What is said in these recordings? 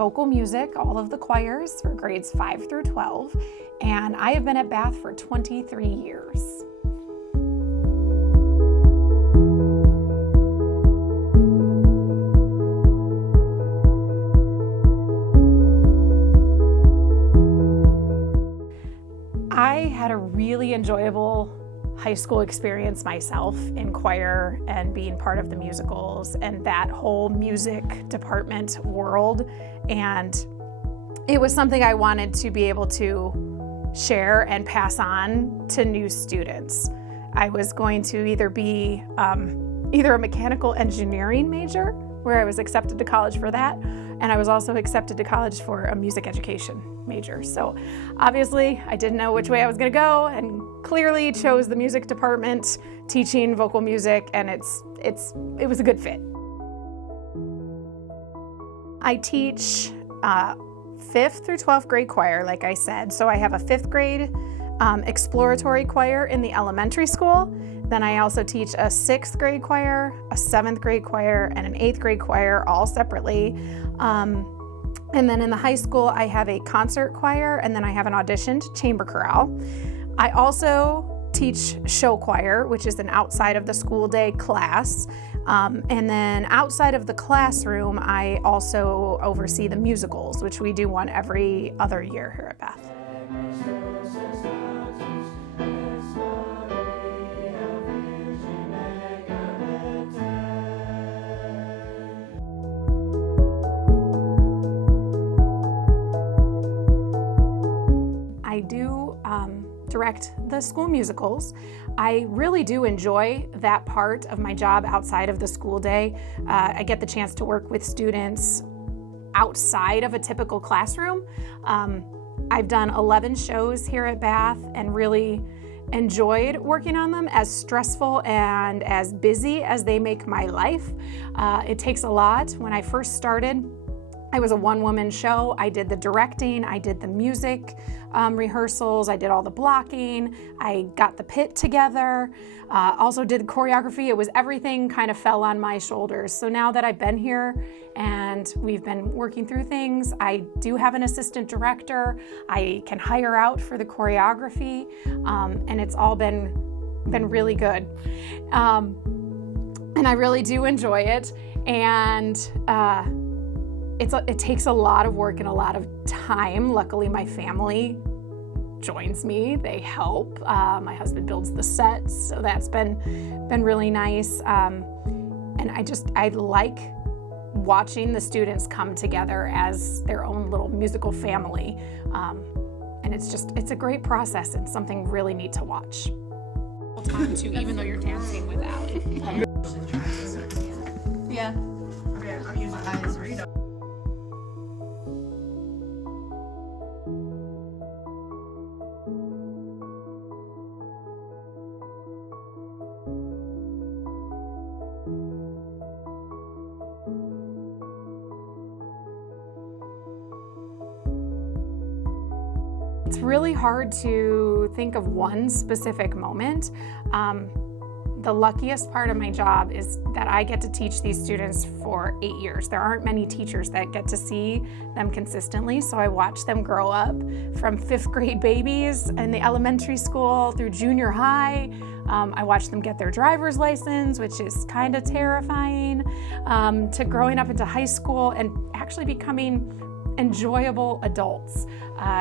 vocal music, all of the choirs for grades 5 through 12, and I have been at Bath for 23 years. I had a really enjoyable high school experience myself in choir and being part of the musicals and that whole music department world. And it was something I wanted to be able to share and pass on to new students. I was going to either be either a mechanical engineering major, where I was accepted to college for that, and I was also accepted to college for a music education major. So obviously I didn't know which way I was going to go, and clearly chose the music department, teaching vocal music, and it was a good fit. I teach 5th through 12th grade choir, like I said. So I have a 5th grade exploratory choir in the elementary school. Then I also teach a 6th grade choir, a 7th grade choir, and an 8th grade choir, all separately. And then in the high school, I have a concert choir, and then I have an auditioned chamber chorale. I also teach show choir, which is an outside of the school day class. And then outside of the classroom, I also oversee the musicals, which we do one every other year here at Bath. I do direct the school musicals. I really do enjoy that part of my job outside of the school day. I get the chance to work with students outside of a typical classroom. I've done 11 shows here at Bath and really enjoyed working on them, as stressful and as busy as they make my life. It takes a lot. When I first started, I was a one-woman show. I did the directing, I did the music rehearsals, I did all the blocking, I got the pit together, also did choreography. It was everything kind of fell on my shoulders. So now that I've been here and we've been working through things, I do have an assistant director. I can hire out for the choreography, and it's all been really good. And I really do enjoy it. And it takes a lot of work and a lot of time. Luckily, my family joins me. They help. My husband builds the sets, so that's been really nice. And I like watching the students come together as their own little musical family. And it's a great process and something really neat to watch. Even though you're dancing without. Yeah. Okay, I'm using eyes. It's really hard to think of one specific moment. The luckiest part of my job is that I get to teach these students for 8 years. There aren't many teachers that get to see them consistently, so I watch them grow up from 5th grade babies in the elementary school through junior high. I watch them get their driver's license, which is kind of terrifying, to growing up into high school and actually becoming enjoyable adults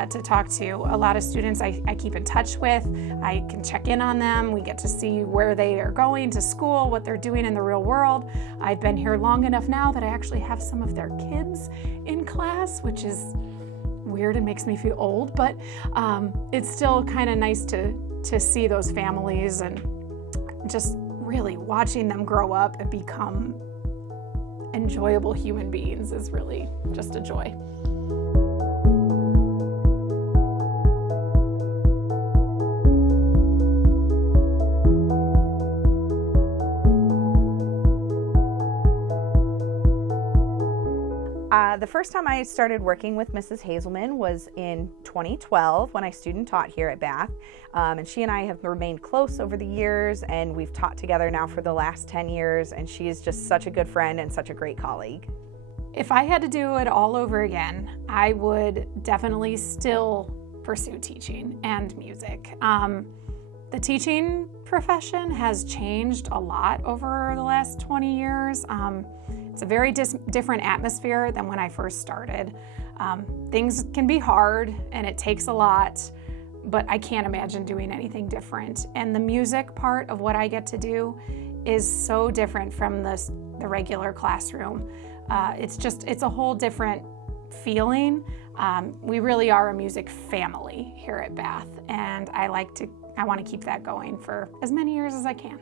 to talk to. A lot of students I keep in touch with. I can check in on them. We get to see where they are going to school, what they're doing in the real world. I've been here long enough now that I actually have some of their kids in class, which is weird and makes me feel old, but it's still kind of nice to see those families and just really watching them grow up and become enjoyable human beings is really just a joy. The first time I started working with Mrs. Haselman was in 2012 when I student taught here at Bath. And she and I have remained close over the years, and we've taught together now for the last 10 years, and she is just such a good friend and such a great colleague. If I had to do it all over again, I would definitely still pursue teaching and music. The teaching profession has changed a lot over the last 20 years. It's a very different atmosphere than when I first started. Things can be hard and it takes a lot, but I can't imagine doing anything different. And the music part of what I get to do is so different from the regular classroom. It's a whole different feeling. We really are a music family here at Bath, and I want to keep that going for as many years as I can.